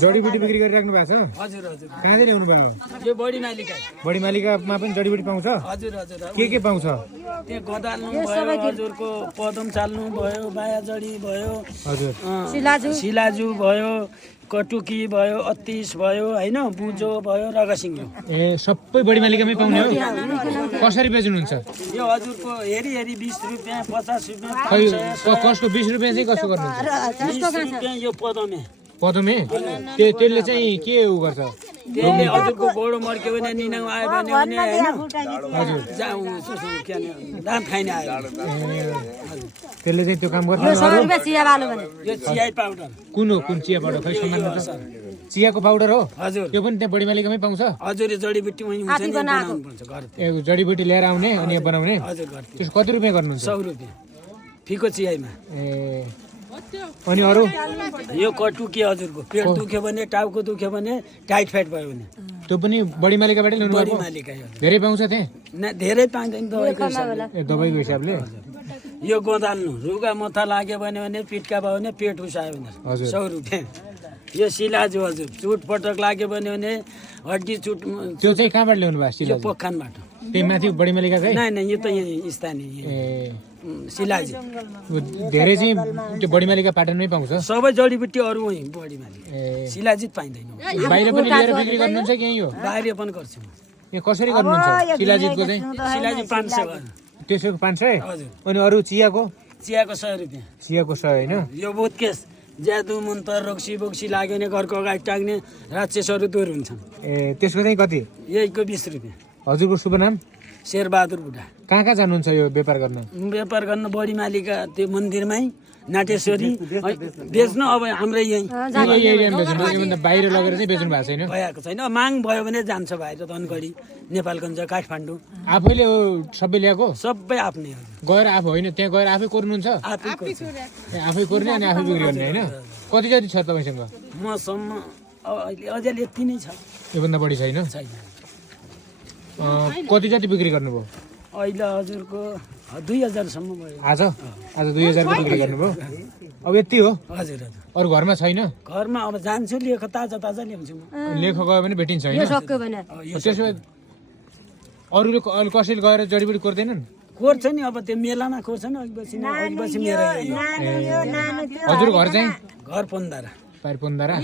जडीबुटी बिक्री गरिराख्नु भएको छ? हजुर हजुर। कहाँदेखि ल्याउनु भयो? यो बडी मालिका। बडी मालिकामा पनि जडीबुटी पाउँछ? हजुर हजुर। के पाउँछ? त्यो गदाल्नु भयो, हजुरको पदम चाल्नु भयो, बाया जडी भयो, हजुर, सिलाजु भयो, कटुकी भयो, अत्तिस भयो हैन, बुझो भयो, रगसिङ। ए सबै बडी मालिकामै पाउने हो? कसरी बेच्नुहुन्छ? यो हजुरको हेरी हेरी 20 रुपैयाँ, 50 रुपैयाँ, खै 500। कसको 20 रुपैयाँ चाहिँ कसो गर्नुहुन्छ? 20 रुपैयाँ यो पदमे। पदमे त्यसले चाहिँ के उ गर्छ? त्यसले हजुरको गोडो मर्क्यो भने, निनाउ आयो भने हैन, हजुर, जाऊ के अरे दाँत खाइन आयो। त्यसले चाहिँ त्यो काम गर्छ। यो चिया पाउडर। कुन हो? कुन चिया पाउडर? खै सम्मान त चियाको पाउडर हो? हजुर। त्यो पनि त्यहाँ बडी मालिकामै पाउँछ? हजुर, यो जडीबुटी वही हुन्छ नि, बनाउनु पर्छ घर। ए जडीबुटी लिएर आउने अनि यहाँ बनाउने? हजुर घर। त्यसको कति रुपियाँ गर्नुहुन्छ? 100 रुपैयाँ फीको चियामा। ए अनि अरू? यो कटुकी हजुरको पेट दुख्यो भने, टाउको दुख्यो भने, टाइट फाइट भयो भने त्यो पनि बडी मालिकाबाटै ल्याउनु बडी भएको? मालिका हो। धेरै पाउँछ त्यहाँ? न धेरै पाइँदैन दबाईको हिसाबले। ए दबाईको हिसाबले? यो गोदाल्नु रुगा मथा लाग्यो भने, पिटका भयो भने, पेट उसायो भने हजुर। 100 रुपैयाँ। यो सिलाजु हजुर, चुट पटक लाग्यो भने हड्डी चुट। त्यो चाहिँ कहाँबाट ल्याउनु भएको? यो सिलाजु पोखखानबाट। त्यही माथि बडी मालिकाकै? नै यो त यहाँ स्थानीय ए सिलाजी। धेरै चाहिँ त्यो बडी मालिका पाटनमै पाउँछ? सबै जडीबुटी अरू वहीँ बडी मालिका। ए सिलाजित पाइँदैन। बाहिर पनि लिएर बिक्री गर्नुहुन्छ कि यही हो? बाहिर पनि गर्छु। ए कसरी गर्नुहुन्छ सिलाजितको चाहिँ? सिलाजी 500 भयो। त्यसको 500? हजुर। अनि अरू चियाको? चियाको 100 रुपैयाँ। चियाको 100 होइन? यो बुटकेस ज्यादु मन्तर रोक्सी बोक्सी लाग्यो भने घरको अगाडि टाग्ने राक्षसहरू दूर हुन्छन्। ए त्यसको चाहिँ कति? यहीको 20 रुपैयाँ। हजुरको शुभ नाम? शेरबहादुर बुढा। कहाँ जानुहुन्छ यो व्यापार गर्न? व्यापार गर्न बडी मालिका त्यो मन्दिरमै नाटेश्वरी बेच्नु। अब हाम्रै यहीँ यही एरियामा बेच्नु भएको? योभन्दा बाहिर लगेर चाहिँ बेच्नु भएको छैन? भएको छैन। माग भयो भने जान्छ बाहिर, धनगढी, नेपालगञ्ज, काठमाडौँ। आफैले हो सबै ल्याएको? सबै आफ्नै हो। गएर आफू होइन त्यहाँ गएर आफै कोर्नुहुन्छ? आफै गर्छु। ए आफै कोर्ने अनि आफै बिक्री गर्ने होइन? कति जति छ तपाईँसँग? मसम्म अझै यति नै छ, योभन्दा बढी छैन? छैन। कति जति बिक्री गर्नुभयो अहिले हजुरको 2000 सम्म भयो। आज 2000 को बिक्री गर्नुभयो? अब यति हो? हजुर हजुर। अरू घरमा छैन? घरमा अब जान्छु, लिएको ताजा ताजा ल्याउँछु म। लेख गयो भने भेटिन्छ होइन? त्यसो भए अरूले कसैले गएर जडीबुटी कोर्दैनन्? कोर्छ नि, अब त्यो मेलामा कोर्छ नि। अघि बसी मेरो हजुर घर चाहिँ? घर पन्दारा। पाइर पन्दारा?